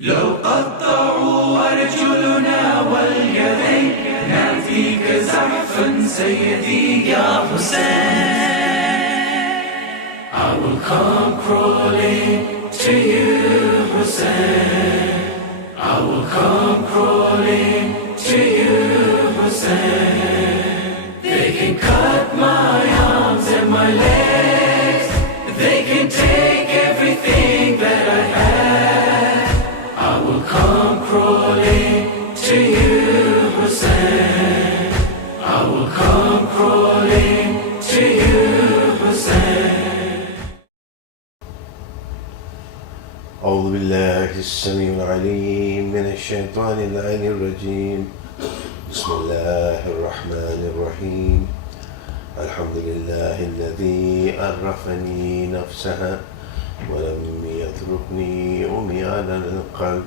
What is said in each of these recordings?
لو قطعوا أرجلنا واليدين نافيك زحفا سيدي يا حسين. I will come crawling to you, Hussein. I will come crawling to you, Hussein. They can cut my arms and my legs. They can take everything that I have. I will come crawling to you, Hussein. I will come crawling to you, Hussein. أعوذ بالله السميع العليم من الشيطان اللعين الرجيم. بسم الله الرحمن الرحيم. الحمد لله الذي عرفني نفسها ولم يتركني عميانا القلب.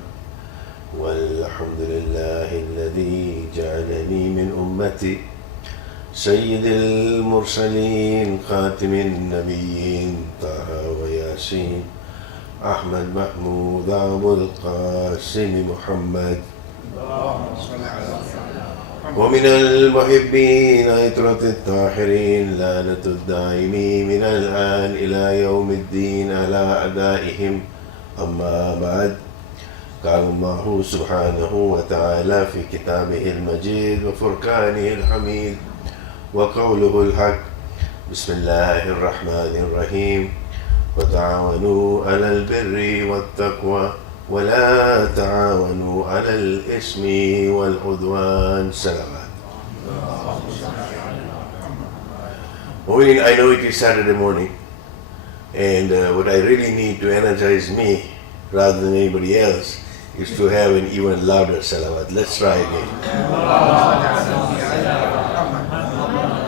والحمد لله الذي جعلني من أمتي سيد المرسلين خاتم النبيين طه وياسين أحمد محمود أبو القاسم محمد ومن المحبين عطرة الطاهرين لعنة الدائمين من الآن إلى يوم الدين على أعدائهم. أما بعد، قال الله سبحانه وتعالى في كتابه المجيد وفرقانه الحميد وقوله الحق: بسم الله الرحمن الرحيم. وتعاونوا على البر والتقوى ولا تعاونوا على الإثم والعدوان. Salawat. I know it is Saturday morning, and what I really need to energize me rather than anybody else is to have an even louder salawat. Let's try again.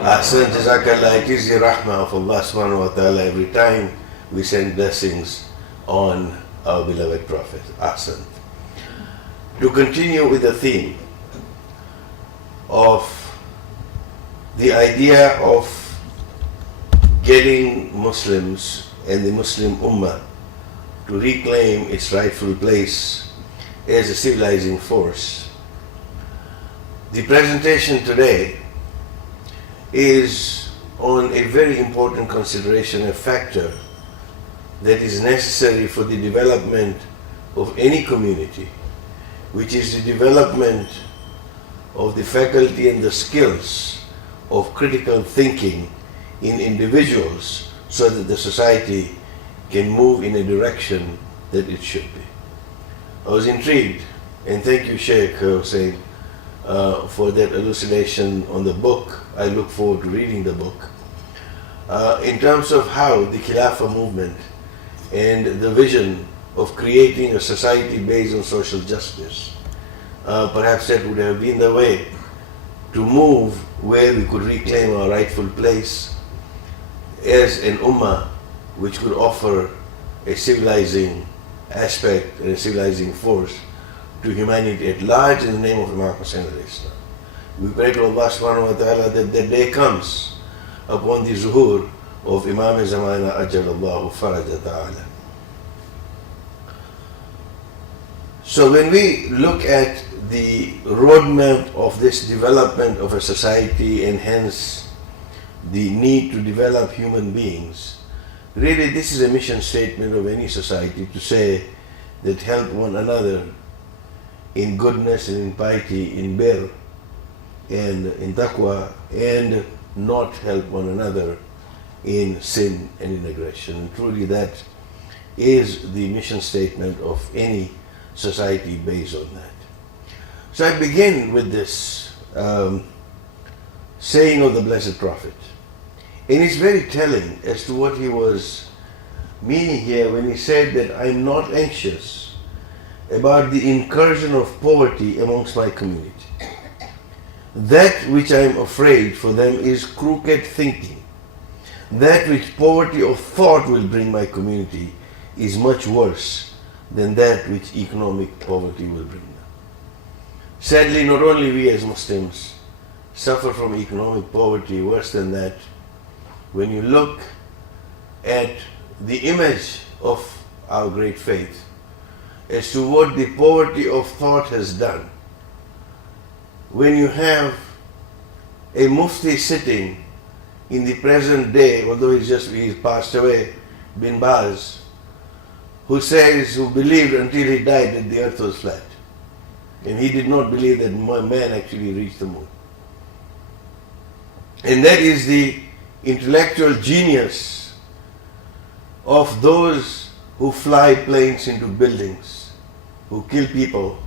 Ahsan, Jazakallah. It is the rahmah of Allah subhanahu wa ta'ala every time we send blessings on our beloved Prophet. Ahsan. To continue with the theme of the idea of getting Muslims and the Muslim Ummah to reclaim its rightful place as a civilizing force, the presentation today is on a very important consideration, a factor that is necessary for the development of any community, which is the development of the faculty and the skills of critical thinking in individuals so that the society can move in a direction that it should be. I was intrigued, and thank you, Sheikh Hussein, for that elucidation on the book. I look forward to reading the book. In terms of how the Khilafah movement and the vision of creating a society based on social justice, perhaps that would have been the way to move where we could reclaim our rightful place as an ummah which could offer a civilizing aspect and a civilizing force to humanity at large in the name of Imam Hussain alayhi salam. We pray to Allah subhanahu wa ta'ala that that day comes upon the zuhur of Imam Zamana Ajalallahu Faraja ta'ala. So when we look at the roadmap of this development of a society and hence the need to develop human beings, really this is a mission statement of any society to say that help one another in goodness and in piety, in bir and in taqwa, and not help one another in sin and in aggression. And truly that is the mission statement of any society based on that. So I begin with this saying of the Blessed Prophet. And it's very telling as to what he was meaning here when he said that I'm not anxious about the incursion of poverty amongst my community. That which I am afraid for them is crooked thinking. That which poverty of thought will bring my community is much worse than that which economic poverty will bring them. Sadly, not only we as Muslims suffer from economic poverty, worse than that, when you look at the image of our great faith as to what the poverty of thought has done. When you have a mufti sitting in the present day, although he's passed away, Bin Baz, who believed until he died that the earth was flat. And he did not believe that man actually reached the moon. And that is the intellectual genius of those who fly planes into buildings, who kill people,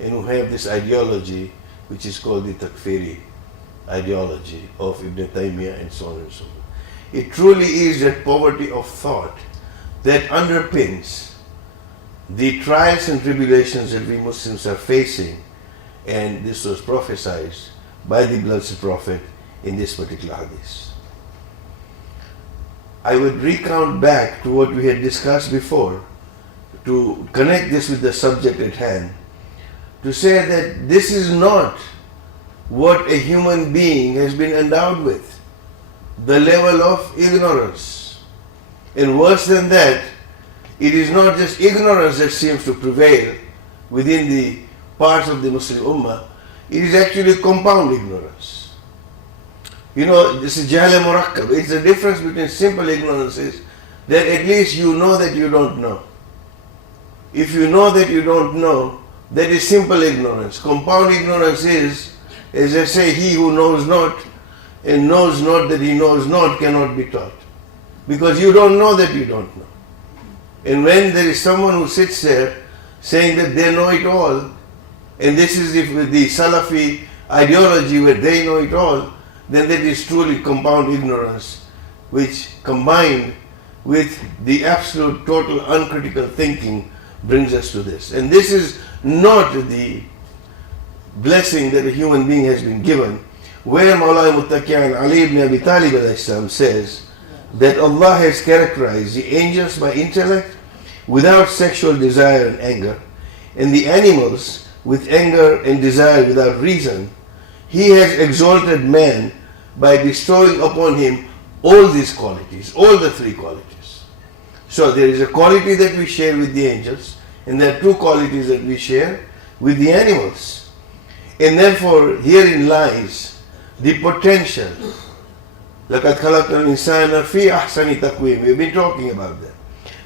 and who have this ideology which is called the Takfiri ideology of Ibn Taymiyyah and so on and so on. It truly is that poverty of thought that underpins the trials and tribulations that we Muslims are facing, and this was prophesied by the blessed Prophet in this particular hadith. I would recount back to what we had discussed before to connect this with the subject at hand, to say that this is not what a human being has been endowed with, the level of ignorance. And worse than that, it is not just ignorance that seems to prevail within the parts of the Muslim Ummah, it is actually compound ignorance. You know, this is jahl murakkab. It's the difference between simple ignorance is that at least you know that you don't know. If you know that you don't know, that is simple ignorance. Compound ignorance is, as I say, he who knows not and knows not that he knows not cannot be taught. Because you don't know that you don't know. And when there is someone who sits there saying that they know it all, and this is the Salafi ideology where they know it all, then that is truly compound ignorance, which combined with the absolute total uncritical thinking brings us to this. And this is not the blessing that a human being has been given, where Mawlana Muttaqi Ali ibn Abi Talib says that Allah has characterized the angels by intellect without sexual desire and anger, and the animals with anger and desire without reason. He has exalted man by bestowing upon him all these qualities, all the three qualities. So there is a quality that we share with the angels, and there are two qualities that we share with the animals. And therefore, herein lies the potential. لَقَدْ خَلَقْنَا الْإِنسَانَ فِي أَحْسَنِ تَقْوِيمٍ. We've been talking about that.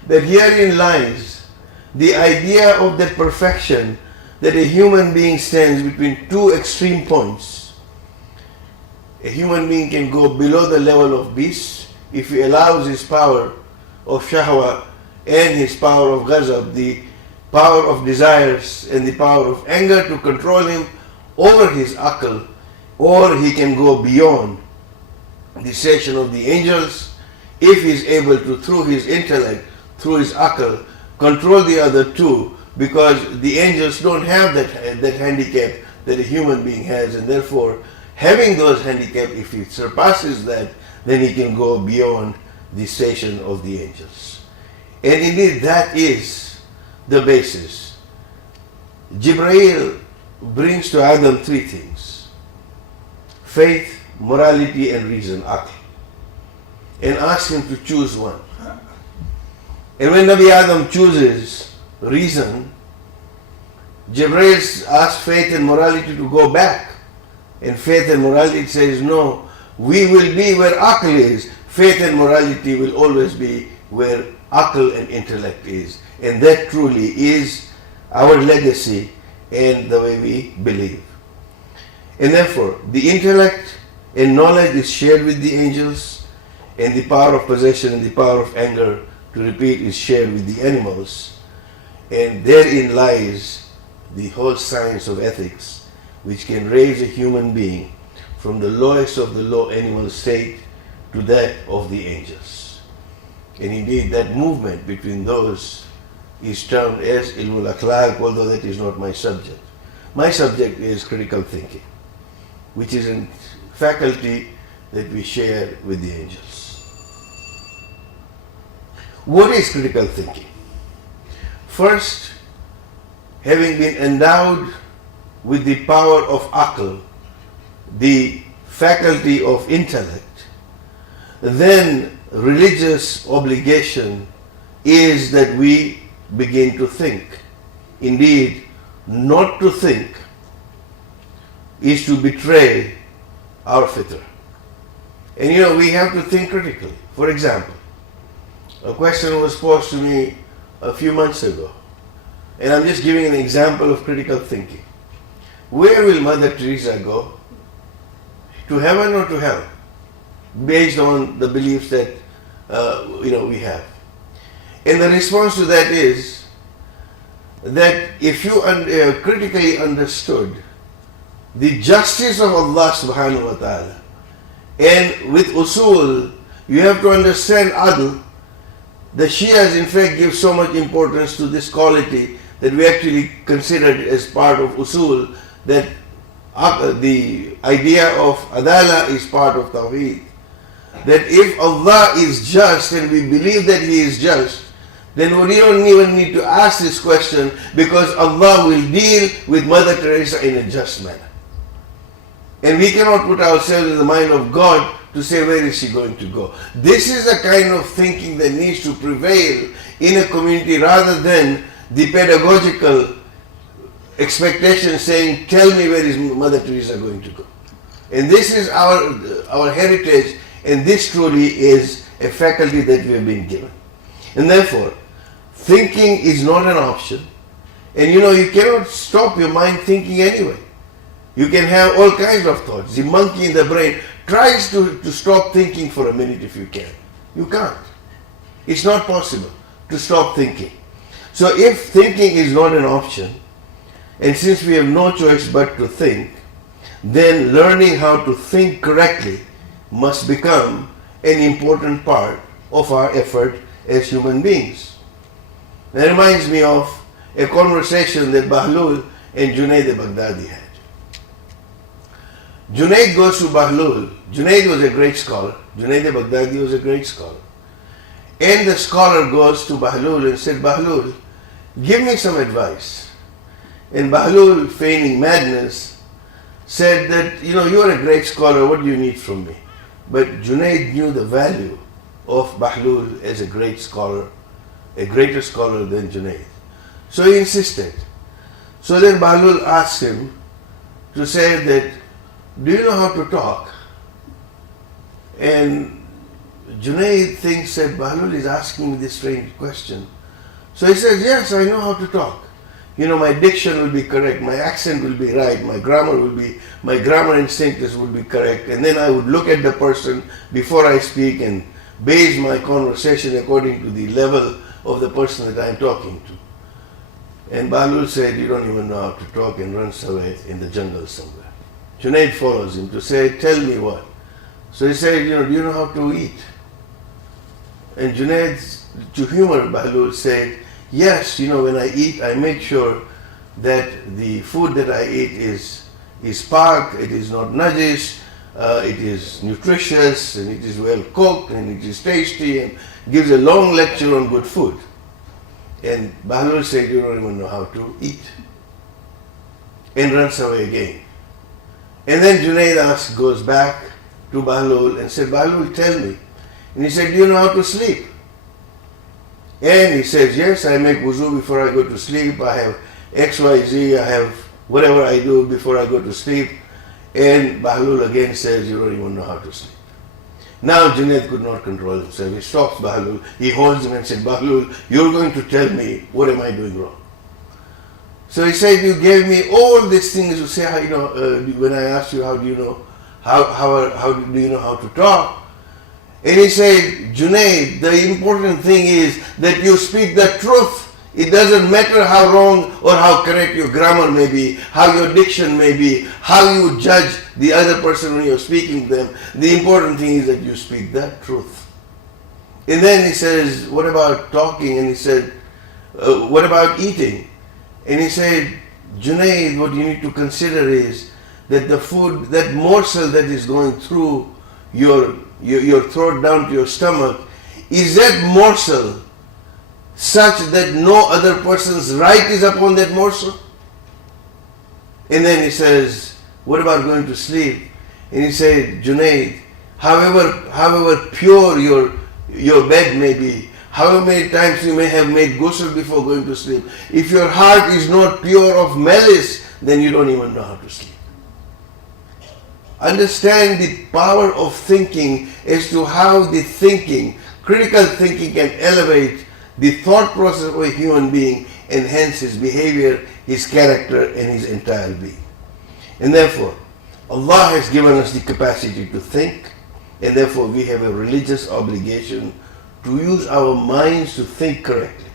That herein lies the idea of that perfection that a human being stands between two extreme points. A human being can go below the level of beast if he allows his power of shahwa and his power of ghazab, the power of desires and the power of anger to control him over his aql, or he can go beyond the station of the angels if he is able to, through his intellect, through his aql, control the other two, because the angels don't have that handicap that a human being has, and therefore having those handicaps, if he surpasses that, then he can go beyond the station of the angels. And indeed that is the basis. Jibreel brings to Adam three things: faith, morality and reason, aql, and asks him to choose one. And when Nabi Adam chooses reason, Jibreel asks faith and morality to go back. And faith and morality says, no, we will be where aql is. Faith and morality will always be where aql and intellect is. And that truly is our legacy and the way we believe. And therefore, the intellect and knowledge is shared with the angels, and the power of possession and the power of anger, to repeat, is shared with the animals. And therein lies the whole science of ethics, which can raise a human being from the lowest of the low animal state to that of the angels. And indeed, that movement between those is termed as ilmul akhlaq, although that is not my subject. My subject is critical thinking, which is a faculty that we share with the angels. What is critical thinking? First, having been endowed with the power of aql, the faculty of intellect, then religious obligation is that we begin to think. Indeed, not to think is to betray our fitrah. And we have to think critically. For example, a question was posed to me a few months ago, and I'm just giving an example of critical thinking. Where will Mother Teresa go? To heaven or to hell? Based on the beliefs that we have. And the response to that is that if you critically understood the justice of Allah subhanahu wa ta'ala, and with usul, you have to understand adl. The Shias in fact give so much importance to this quality that we actually consider it as part of usul, that the idea of adala is part of tawheed. That if Allah is just and we believe that He is just, then we don't even need to ask this question, because Allah will deal with Mother Teresa in a just manner. And we cannot put ourselves in the mind of God to say where is she going to go. This is the kind of thinking that needs to prevail in a community, rather than the pedagogical expectation saying, tell me where is Mother Teresa going to go. And this is our heritage, and this truly is a faculty that we have been given. And therefore, thinking is not an option. And you cannot stop your mind thinking anyway. You can have all kinds of thoughts. The monkey in the brain tries to stop thinking for a minute if you can. You can't. It's not possible to stop thinking. So if thinking is not an option, and since we have no choice but to think, then learning how to think correctly must become an important part of our effort as human beings. That reminds me of a conversation that Bahlul and Junaid al-Baghdadi had. Junaid goes to Bahlul. Junaid was a great scholar. Junaid al-Baghdadi was a great scholar. And the scholar goes to Bahlul and said, Bahlul, give me some advice. And Bahlul, feigning madness, said that, you are a great scholar, what do you need from me? But Junaid knew the value of Bahlul as a great scholar, a greater scholar than Junaid. So he insisted. So then Bahlul asked him to say that, do you know how to talk? And Junaid thinks that Bahlul is asking me this strange question. So he says, yes, I know how to talk. My diction will be correct, my accent will be right, my grammar instincts will be correct. And then I would look at the person before I speak and base my conversation according to the level of the person that I'm talking to. And Bahlul said, you don't even know how to talk, and runs away in the jungle somewhere. Junaid follows him to say, tell me what. So he said, do you know how to eat? And Junaid, to humor Bahlul, said, yes, when I eat, I make sure that the food that I eat is pak, it is not najis, it is nutritious, and it is well cooked, and it is tasty, and gives a long lecture on good food. And Bahlul said, you don't even know how to eat. And runs away again. And then Junaid goes back to Bahlul and said, Bahlul, tell me. And he said, do you know how to sleep? And he says, yes, I make wuzu before I go to sleep. I have XYZ, I have whatever I do before I go to sleep. And Bahlul again says, you don't even know how to sleep. Now Junaid could not control himself. He stops Bahlul, he holds him and said, Bahlul, you're going to tell me what am I doing wrong. So he said, you gave me all these things to say, when I asked you how do you know, how do you know how to talk? And he said, Junaid, the important thing is that you speak the truth. It doesn't matter how wrong or how correct your grammar may be, how your diction may be, how you judge the other person when you're speaking to them. The important thing is that you speak the truth. And then he says, what about talking? And he said, what about eating? And he said, Junaid, what you need to consider is that the food, that morsel that is going through your throat down to your stomach, is that morsel such that no other person's right is upon that morsel? And then he says, what about going to sleep? And he said, Junaid, however pure your bed may be, However many times you may have made ghusl before going to sleep, if your heart is not pure of malice, then you don't even know how to sleep. Understand the power of thinking as to how the thinking, critical thinking, can elevate the thought process of a human being, enhance his behavior, his character, and his entire being. And therefore, Allah has given us the capacity to think, and therefore we have a religious obligation to use our minds to think correctly.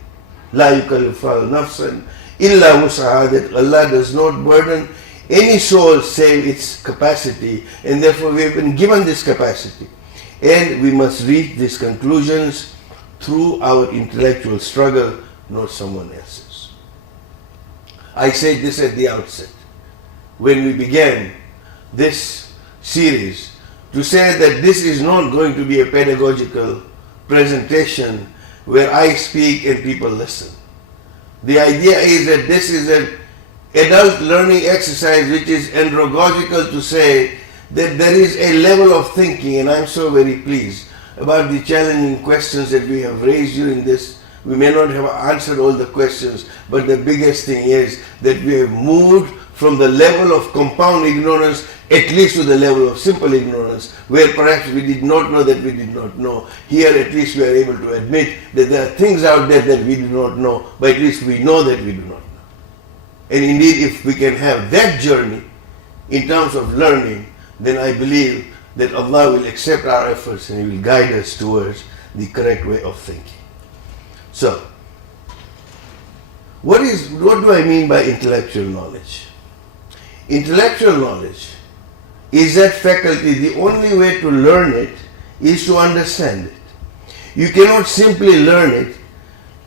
La yukallifu nafsan illa wus'aha, that Allah does not burden any soul save its capacity, and therefore we have been given this capacity. And we must reach these conclusions through our intellectual struggle, not someone else's. I said this at the outset, when we began this series, to say that this is not going to be a pedagogical presentation where I speak and people listen. The idea is that this is an adult learning exercise which is andragogical to say that there is a level of thinking, and I'm so very pleased about the challenging questions that we have raised during this. We may not have answered all the questions, but the biggest thing is that we have moved from the level of compound ignorance at least to the level of simple ignorance, where perhaps we did not know that we did not know. Here at least we are able to admit that there are things out there that we do not know, but at least we know that we do not know. And indeed, if we can have that journey in terms of learning, then I believe that Allah will accept our efforts and He will guide us towards the correct way of thinking. So, what do I mean by intellectual knowledge? Intellectual knowledge is that faculty. The only way to learn it is to understand it. You cannot simply learn it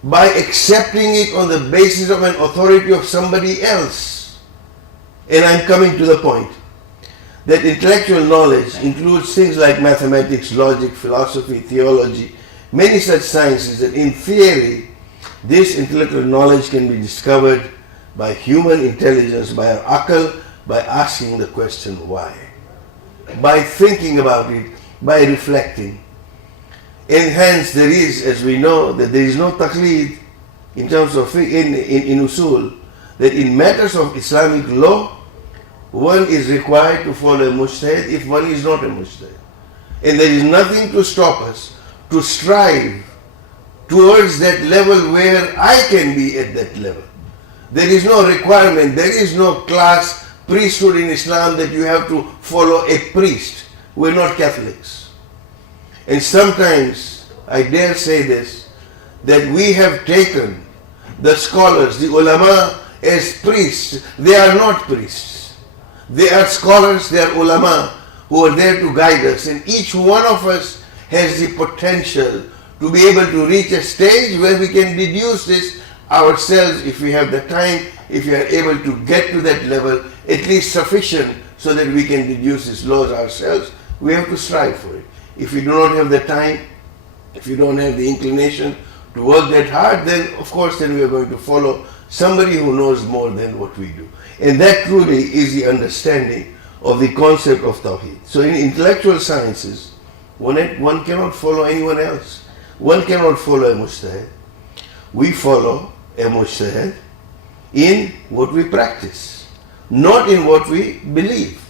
by accepting it on the basis of an authority of somebody else. And I'm coming to the point that intellectual knowledge includes things like mathematics, logic, philosophy, theology, many such sciences that in theory this intellectual knowledge can be discovered by human intelligence, by our akal, by asking the question why, by thinking about it, by reflecting. And hence there is, as we know, that there is no taqleed in terms of in usul, that in matters of Islamic law, one is required to follow a mujtahid if one is not a mujtahid. And there is nothing to stop us to strive towards that level where I can be at that level. There is no requirement, there is no class priesthood in Islam that you have to follow a priest. We're not Catholics. And sometimes, I dare say this, that we have taken the scholars, the ulama, as priests. They are not priests. They are scholars, they are ulama who are there to guide us. And each one of us has the potential to be able to reach a stage where we can deduce this ourselves if we have the time, if we are able to get to that level, at least sufficient so that we can deduce these laws ourselves. We have to strive for it. If we do not have the time, if we don't have the inclination to work that hard, then of course then we are going to follow somebody who knows more than what we do. And that truly is the understanding of the concept of Tawheed. So in intellectual sciences, one cannot follow anyone else. One cannot follow a mujtahid. We follow a mujtahid in what we practice, not in what we believe.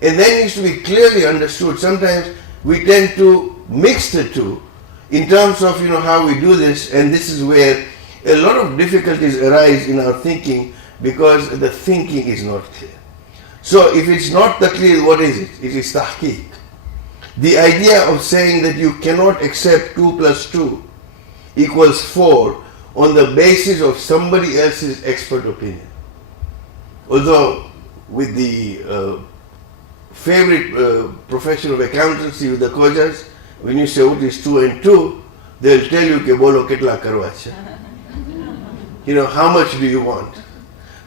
And that needs to be clearly understood. Sometimes we tend to mix the two in terms of how we do this, and this is where a lot of difficulties arise in our thinking because the thinking is not clear. So if it's not the clear, what is it? It is tahqiq. The idea of saying that you cannot accept 2 plus 2 equals 4 on the basis of somebody else's expert opinion. Although with the favorite profession of accountancy with the Khojas, when you say what is 2 and 2, they'll tell you ke bolo kitla karwa cha. How much do you want?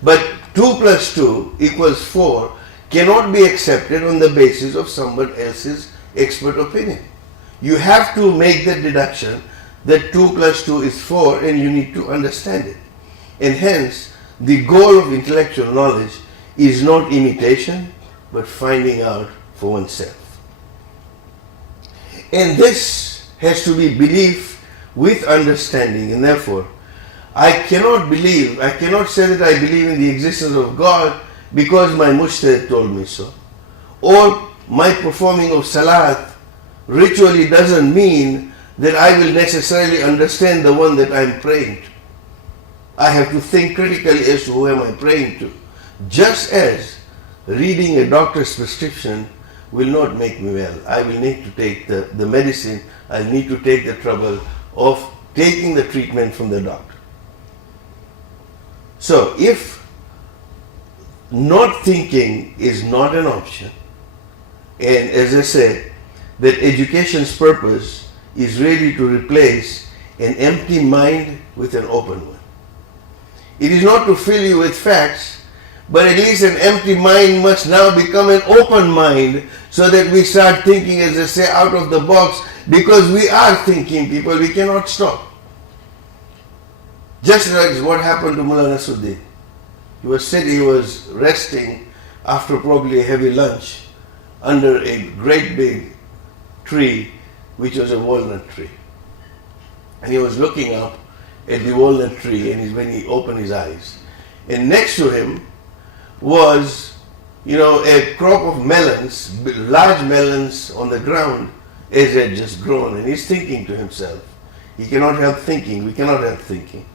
But 2 plus 2 equals 4 cannot be accepted on the basis of someone else's expert opinion. You have to make the deduction that 2 plus 2 is 4 and you need to understand it. And hence, the goal of intellectual knowledge is not imitation, but finding out for oneself. And this has to be belief with understanding, and therefore I cannot say that I believe in the existence of God because my mujtahid told me so, or my performing of salat ritually doesn't mean that I will necessarily understand the one that I'm praying to. I have to think critically as to who am I praying to. Just as reading a doctor's prescription will not make me well. I will need to take the medicine, I'll need to take the trouble of taking the treatment from the doctor. So if not thinking is not an option, and as I said, that education's purpose is really to replace an empty mind with an open one. It is not to fill you with facts, but at least an empty mind must now become an open mind so that we start thinking, as I say, out of the box, because we are thinking people, we cannot stop. Just like what happened to Mullah Nasruddin. He was resting after probably a heavy lunch under a great big tree, which was a walnut tree. And he was looking up at the walnut tree, and when he opened his eyes, and next to him was, a crop of melons, large melons on the ground, as they had just grown. And he's thinking to himself. He cannot help thinking. We cannot help thinking.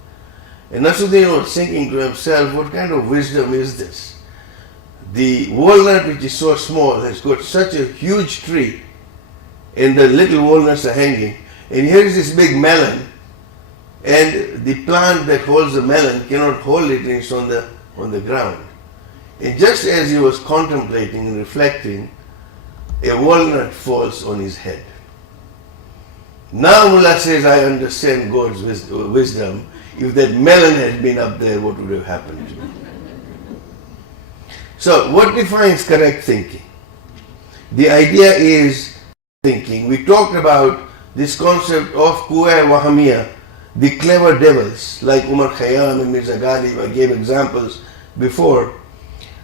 And Nasruddin was thinking to himself, what kind of wisdom is this? The walnut, which is so small, has got such a huge tree, and the little walnuts are hanging. And here is this big melon, and the plant that holds the melon cannot hold it, and it's on the ground. And just as he was contemplating and reflecting, a walnut falls on his head. Now Mullah says, I understand God's wisdom. If that melon had been up there, what would have happened to me? So, what defines correct thinking? The idea is thinking. We talked about this concept of Quwa Wahamiya, the clever devils, like Umar Khayyam and Mirza Ghalib. I gave examples before,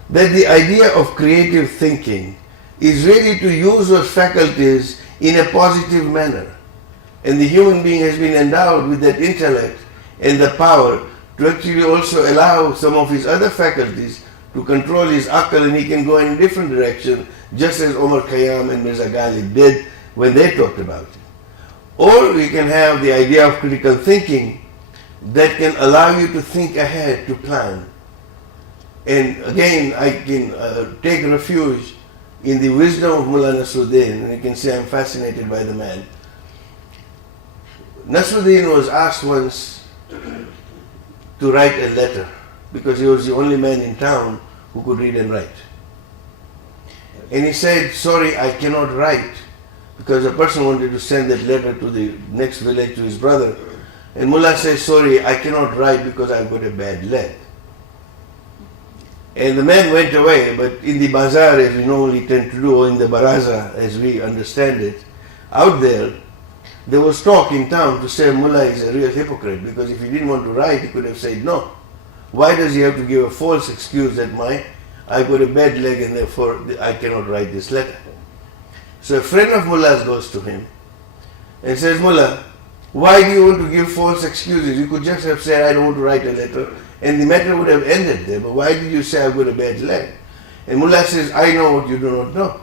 that the idea of creative thinking is really to use those faculties in a positive manner. And the human being has been endowed with that intellect and the power to actually also allow some of his other faculties to control his aql, and he can go in a different direction, just as Umar Khayyam and Mirza Ghalib did when they talked about it. Or we can have the idea of critical thinking that can allow you to think ahead, to plan. And again, I can take refuge in the wisdom of Mullah Nasruddin, and you can say I'm fascinated by the man. Nasruddin was asked once to write a letter because he was the only man in town who could read and write. And he said, sorry, I cannot write, because a person wanted to send that letter to the next village to his brother. And Mullah says, sorry, I cannot write because I've got a bad leg. And the man went away, but in the bazaar, as we normally tend to do, or in the baraza, as we understand it, out there was talk in town to say Mullah is a real hypocrite, because if he didn't want to write, he could have said no. Why does he have to give a false excuse that I've got a bad leg and therefore I cannot write this letter? So a friend of Mullah's goes to him and says, Mullah, why do you want to give false excuses? You could just have said, I don't want to write a letter, and the matter would have ended there. But why did you say I've got a bad leg? And Mullah says, I know what you do not know.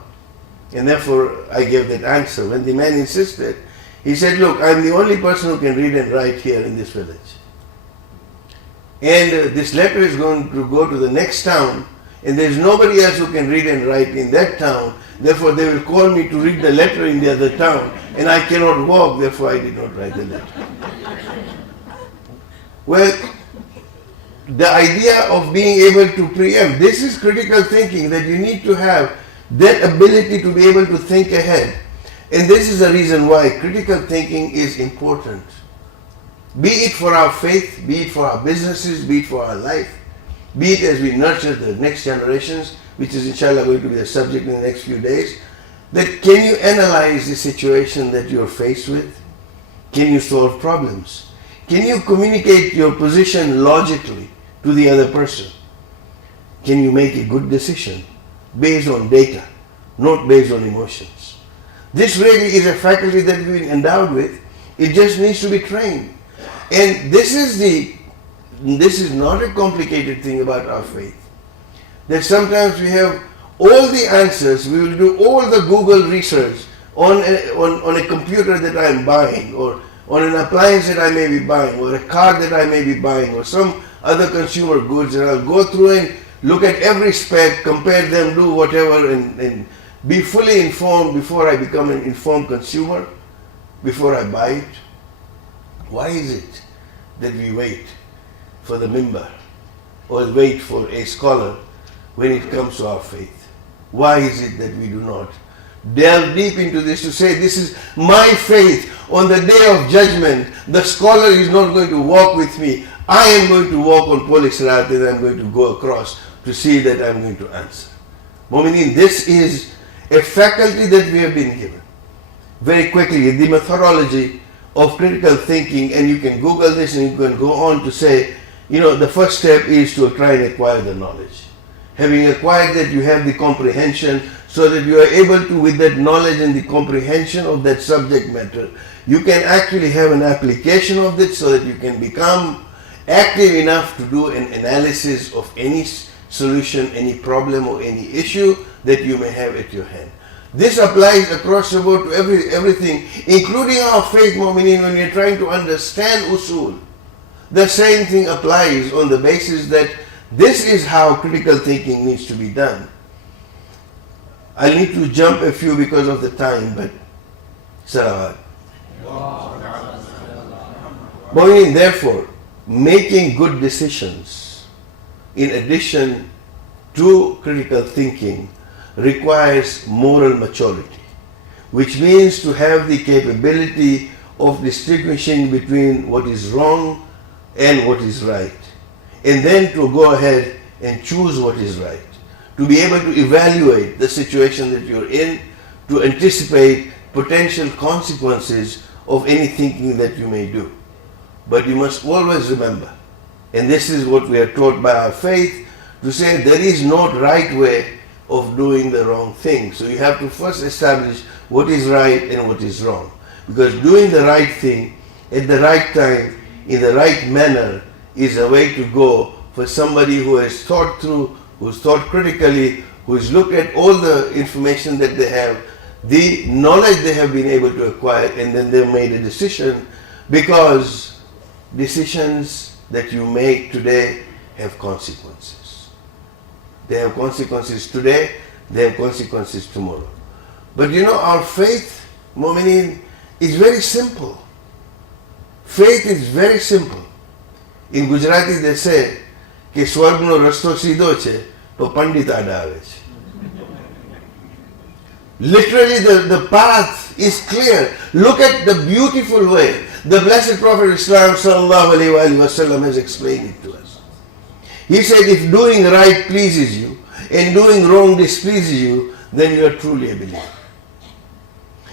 And therefore I gave that answer. When the man insisted, he said, look, I'm the only person who can read and write here in this village. And this letter is going to go to the next town, and there's nobody else who can read and write in that town. Therefore they will call me to read the letter in the other town, and I cannot walk, therefore I did not write the letter. Well, the idea of being able to preempt, this is critical thinking, that you need to have that ability to be able to think ahead. And this is the reason why critical thinking is important. Be it for our faith, be it for our businesses, be it for our life, be it as we nurture the next generations, which is inshallah going to be the subject in the next few days, that can you analyze the situation that you're faced with? Can you solve problems? Can you communicate your position logically to the other person? Can you make a good decision based on data, not based on emotions? This really is a faculty that we've been endowed with, It just needs to be trained. And this is not a complicated thing about our faith. That sometimes we have all the answers, we will do all the Google research on a computer that I am buying, or on an appliance that I may be buying, or a car that I may be buying, or some other consumer goods, and I'll go through and look at every spec, compare them, do whatever, and be fully informed before I become an informed consumer, before I buy it. Why is it that we wait for the member or wait for a scholar when it comes to our faith? Why is it that we do not delve deep into this to say, this is my faith? On the day of judgment, the scholar is not going to walk with me. I am going to walk on Polish Sirat, and I'm going to go across to see that I'm going to answer. Mu'mineen, this is a faculty that we have been given. Very quickly, the methodology of critical thinking, and you can Google this and you can go on to say, the first step is to try and acquire the knowledge. Having acquired that, you have the comprehension, so that you are able to, with that knowledge and the comprehension of that subject matter, you can actually have an application of this so that you can become active enough to do an analysis of any solution, any problem or any issue that you may have at your hand. This applies across the board to everything, including our faith, mu'mineen, when you're trying to understand usul. The same thing applies on the basis that this is how critical thinking needs to be done. I need to jump a few because of the time, but salawat. Mu'mineen, therefore, making good decisions in addition to critical thinking requires moral maturity, which means to have the capability of distinguishing between what is wrong and what is right, and then to go ahead and choose what is right, to be able to evaluate the situation that you're in, to anticipate potential consequences of any thinking that you may do. But you must always remember, and this is what we are taught by our faith, to say there is no right way of doing the wrong thing. So you have to first establish what is right and what is wrong. Because doing the right thing at the right time, in the right manner, is a way to go for somebody who has thought through, who's thought critically, who's looked at all the information that they have, the knowledge they have been able to acquire, and then they've made a decision, because decisions that you make today have consequences. They have consequences today, they have consequences tomorrow. But our faith, mu'mineen, is very simple. Faith is very simple. In Gujarati they say, કે સ્વર્ગનો રસ્તો સીધો છે તો પંડિત આડા આવે છે. Literally the path is clear. Look at the beautiful way the blessed Prophet Islam sallallahu alaihi wasallam has explained it to us. He said, if doing right pleases you and doing wrong displeases you, then you are truly a believer.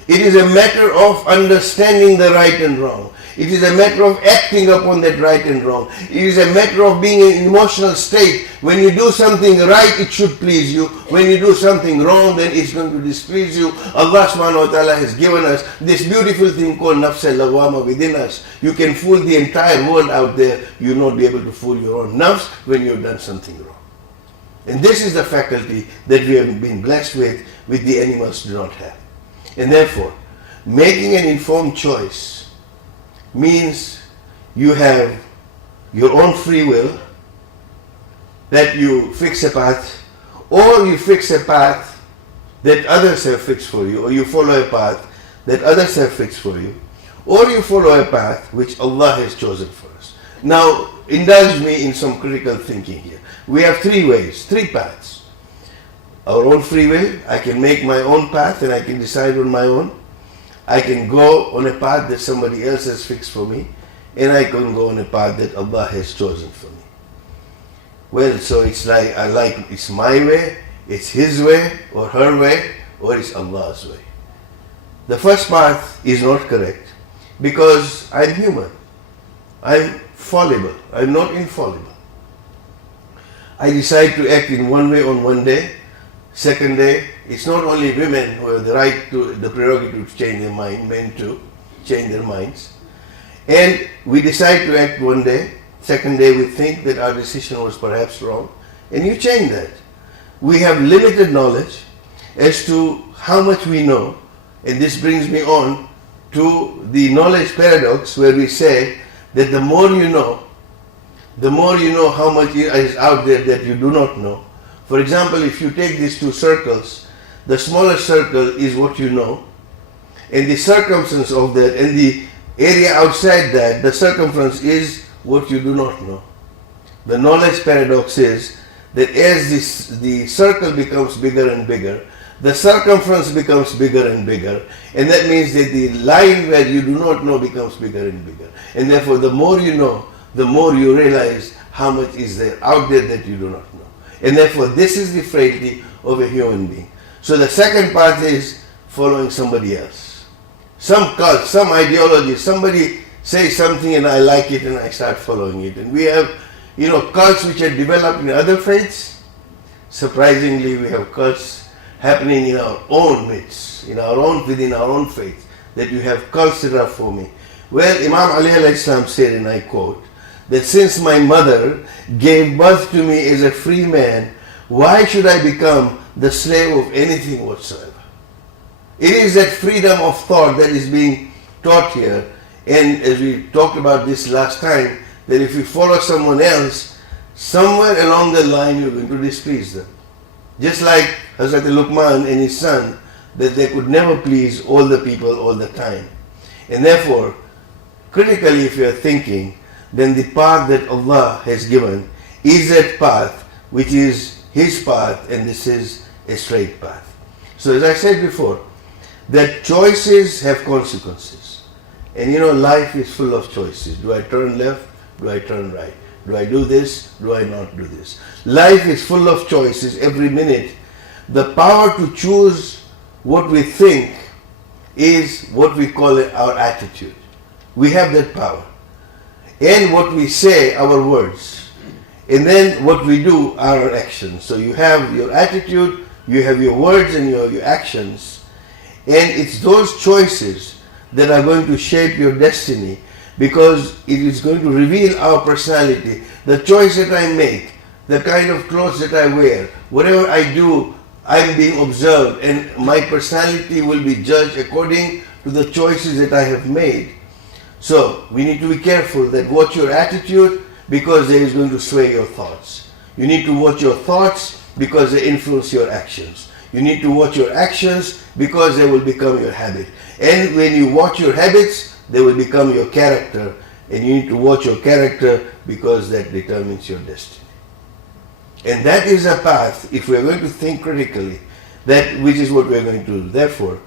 It is a matter of understanding the right and wrong. It is a matter of acting upon that right and wrong. It is a matter of being in an emotional state. When you do something right, it should please you. When you do something wrong, then it's going to displease you. Allah subhanahu wa ta'ala has given us this beautiful thing called nafs al-lawwama within us. You can fool the entire world out there. You will not be able to fool your own nafs when you've done something wrong. And this is the faculty that we have been blessed with, which the animals do not have. And therefore, making an informed choice means you have your own free will, that you fix a path, or you fix a path that others have fixed for you, or you follow a path that others have fixed for you, or you follow a path which Allah has chosen for us. Now, indulge me in some critical thinking here. We have three ways, three paths. Our own free will, I can make my own path and I can decide on my own. I can go on a path that somebody else has fixed for me, and I can go on a path that Allah has chosen for me. Well, so it's like, it's my way, it's his way, or her way, or it's Allah's way. The first path is not correct, because I'm human. I'm fallible. I'm not infallible. I decide to act in one way on one day. Second day, it's not only women who have the right to, the prerogative to change their mind, men too. change their minds. And we decide to act one day, second day we think that our decision was perhaps wrong, and you change that. We have limited knowledge as to how much we know, and this brings me on to the knowledge paradox, where we say that the more you know how much is out there that you do not know. For example, if you take these two circles, the smaller circle is what you know, and the circumference of that, and the area outside that, the circumference is what you do not know. The knowledge paradox is that as the circle becomes bigger and bigger, the circumference becomes bigger and bigger, and that means that the line where you do not know becomes bigger and bigger. And therefore, the more you know, the more you realize how much is there out there that you do not know. And therefore, this is the frailty of a human being. So the second part is following somebody else. Some cult, some ideology, somebody says something and I like it and I start following it. And we have, cults which are developed in other faiths. Surprisingly, we have cults happening in our own midst, within our own faith, that you have cults that are forming. Well, Imam Ali alayhi salam said, and I quote, that since my mother gave birth to me as a free man, why should I become the slave of anything whatsoever? It is that freedom of thought that is being taught here, and as we talked about this last time, that if you follow someone else, somewhere along the line you're going to displease them. Just like Hazrat Luqman and his son, that they could never please all the people all the time. And therefore, critically if you are thinking, then the path that Allah has given is that path which is His path, and this is a straight path. So as I said before, that choices have consequences. And life is full of choices. Do I turn left? Do I turn right? Do I do this? Do I not do this? Life is full of choices every minute. The power to choose what we think is what we call our attitude. We have that power. And what we say, our words. And then what we do are our actions. So you have your attitude, you have your words and your actions. And it's those choices that are going to shape your destiny, because it is going to reveal our personality. The choice that I make, the kind of clothes that I wear, whatever I do, I'm being observed, and my personality will be judged according to the choices that I have made. So we need to be careful that watch your attitude, because there is going to sway your thoughts. You need to watch your thoughts because they influence your actions. You need to watch your actions because they will become your habit. And when you watch your habits, they will become your character. And you need to watch your character because that determines your destiny. And that is a path, if we are going to think critically, which is what we are going to do. Therefore,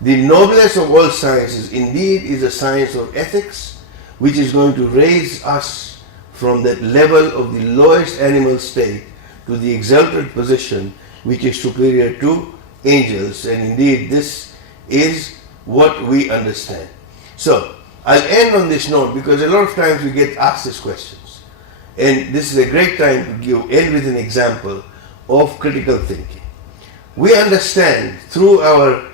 the noblest of all sciences indeed is a science of ethics, which is going to raise us from that level of the lowest animal state to the exalted position which is superior to angels. And indeed, this is what we understand. So, I'll end on this note, because a lot of times we get asked these questions. And this is a great time to end with an example of critical thinking. We understand through our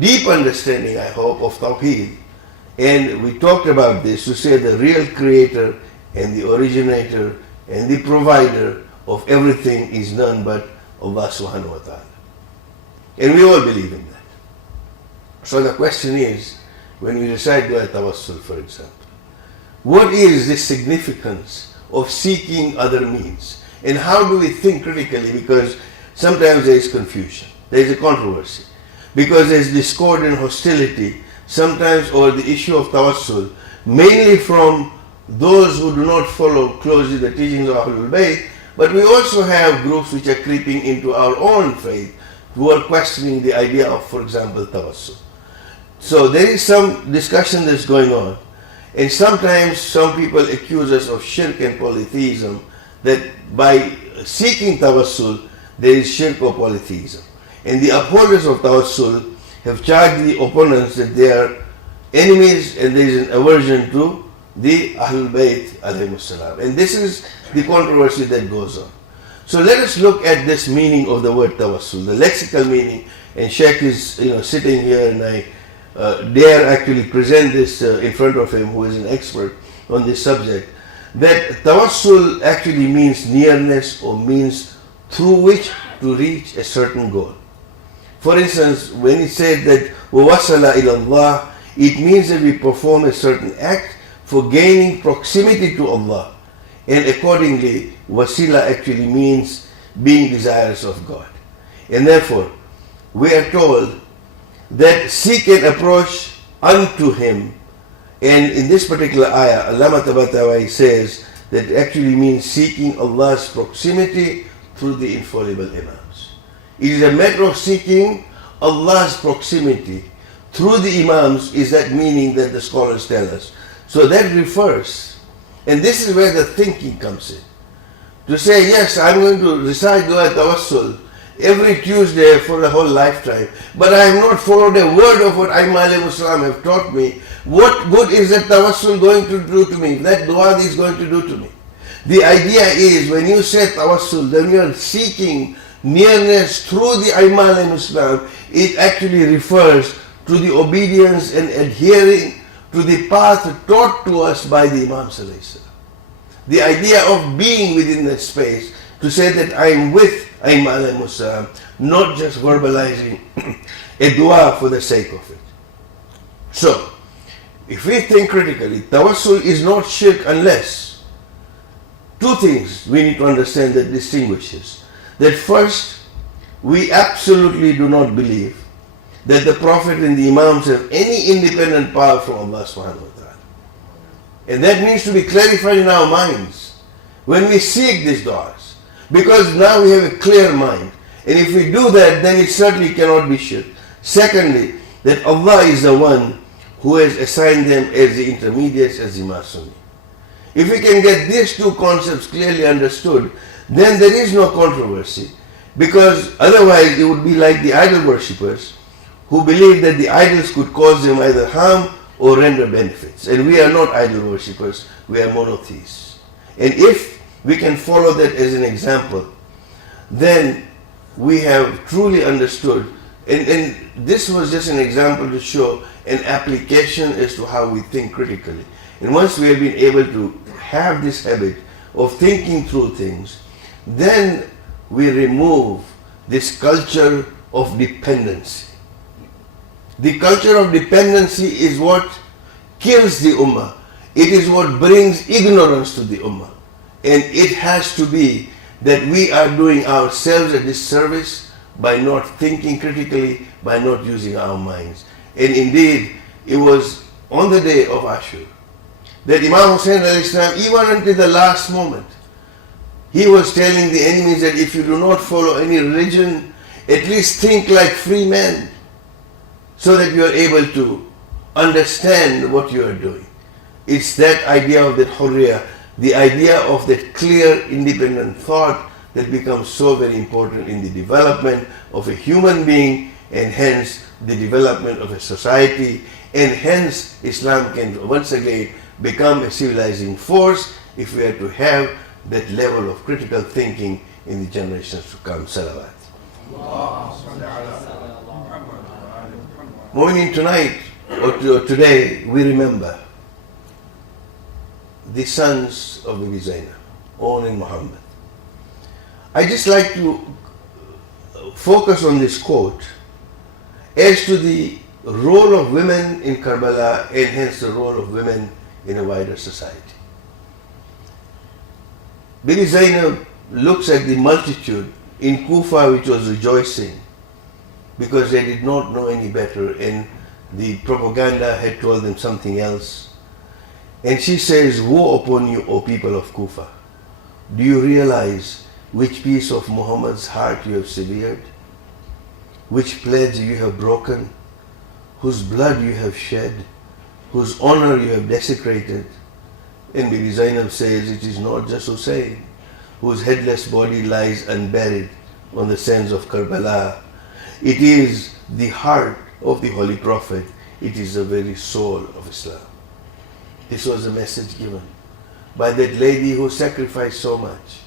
deep understanding, I hope, of Tawheed, and we talked about this, to say the real creator and the originator and the provider of everything is none but Allah subhanahu wa ta'ala. And we all believe in that. So the question is, when we recite Dua Tawassul, for example, what is the significance of seeking other means? And how do we think critically? Because sometimes there is confusion, there is a controversy, because there is discord and hostility sometimes over the issue of Tawassul, mainly from those who do not follow closely the teachings of Ahlul Bayt, but we also have groups which are creeping into our own faith who are questioning the idea of, for example, Tawassul. So there is some discussion that's going on, and sometimes some people accuse us of shirk and polytheism, that by seeking Tawassul there is shirk or polytheism. And the upholders of Tawassul have charged the opponents that they are enemies and there is an aversion to the Ahlul Bayt alayhimus salam. And this is the controversy that goes on. So let us look at this meaning of the word Tawassul, the lexical meaning. And Sheikh is sitting here, and I dare actually present this in front of him, who is an expert on this subject, that tawassul actually means nearness or means through which to reach a certain goal. For instance, when he said that وَوَصَلَ إِلَى اللَّهِ, it means that we perform a certain act for gaining proximity to Allah. And accordingly, wasila actually means being desirous of God. And therefore, we are told that seek an approach unto Him. And in this particular ayah, Allama Tabatabai says that it actually means seeking Allah's proximity through the infallible Imams. It is a matter of seeking Allah's proximity through the Imams, is that meaning that the scholars tell us. So that refers, and this is where the thinking comes in. To say, yes, I'm going to recite Dua Tawassul every Tuesday for the whole lifetime, but I have not followed a word of what A'immah Islam have taught me. What good is that Tawassul going to do to me? That Dua is going to do to me. The idea is, when you say Tawassul, then you are seeking nearness through the A'immah Islam. It actually refers to the obedience and adhering to the path taught to us by the Imam Sallallahu Alaihi Wasallam. The idea of being within that space, to say that I am with A'immah Islam, not just verbalizing a dua for the sake of it. So, if we think critically, tawassul is not shirk unless two things we need to understand that distinguishes. That first, we absolutely do not believe that the Prophet and the Imams have any independent power from Allah subhanahu wa ta'ala. And that needs to be clarified in our minds when we seek these du'as. Because now we have a clear mind. And if we do that, then it certainly cannot be shirk. Secondly, that Allah is the one who has assigned them as the intermediates, as the Masuni. If we can get these two concepts clearly understood, then there is no controversy. Because otherwise it would be like the idol worshippers who believe that the idols could cause them either harm or render benefits. And we are not idol worshippers, we are monotheists. And if we can follow that as an example, then we have truly understood. And this was just an example to show an application as to how we think critically. And once we have been able to have this habit of thinking through things, then we remove this culture of dependency. The culture of dependency is what kills the ummah. It is what brings ignorance to the ummah. And it has to be that we are doing ourselves a disservice by not thinking critically, by not using our minds. And indeed, it was on the day of Ashur that Imam Hussain al-Islam, even until the last moment, he was telling the enemies that if you do not follow any religion, at least think like free men, so that you are able to understand what you are doing. It's that idea of that hurriya, the idea of that clear, independent thought that becomes so very important in the development of a human being, and hence the development of a society, and hence Islam can once again become a civilizing force if we are to have that level of critical thinking in the generations to come. Salawat. Mu'minin, tonight or today we remember the sons of Bibi Zainab, Owen and Muhammad. I just like to focus on this quote as to the role of women in Karbala, and hence the role of women in a wider society. Bibi Zainab looks at the multitude in Kufa which was rejoicing because they did not know any better and the propaganda had told them something else. And she says, "Woe upon you, O people of Kufa! Do you realize which piece of Muhammad's heart you have severed? Which pledge you have broken? Whose blood you have shed? Whose honor you have desecrated?" And Bibi Zainab says, "It is not just Hussein, whose headless body lies unburied on the sands of Karbala. It is the heart of the Holy Prophet. It is the very soul of Islam." This was a message given by that lady who sacrificed so much.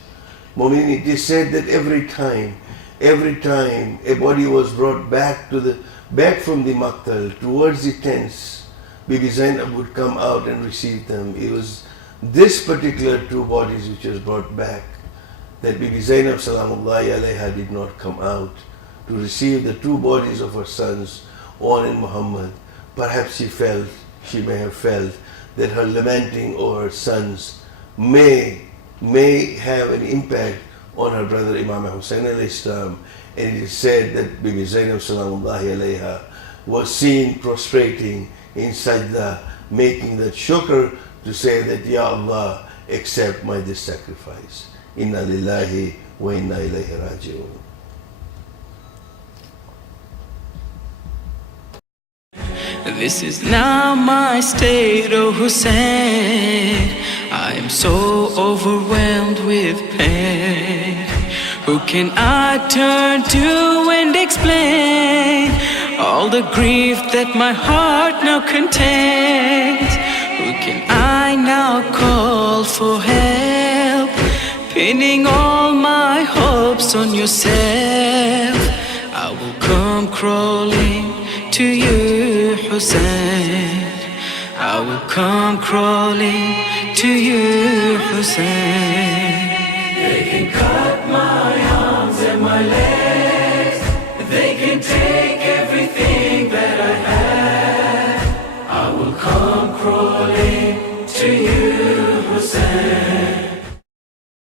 Mu'min, it is said that every time a body was brought back to the back from the Maqtal towards the tents, Bibi Zainab would come out and receive them. It was this particular two bodies which was brought back, that Bibi Zainab Salamullahi alayha did not come out to receive the two bodies of her sons, On and Muhammad. Perhaps she may have felt that her lamenting over her sons may have an impact on her brother Imam Hussain alayhi salam. And it is said that Bibi Zainab Salamullahi alayha was seen prostrating in sajda, making that shukr to say that, Ya Allah, accept my this sacrifice. Inna lillahi wa inna ilayhi raji'un. This is now my state, O Hussein. I am so overwhelmed with pain. Who can I turn to and explain all the grief that my heart now contains? Who can I now call for help? Pinning all my hopes on yourself, I will come crawling to you, Hussein. I will come crawling to you, Hussein.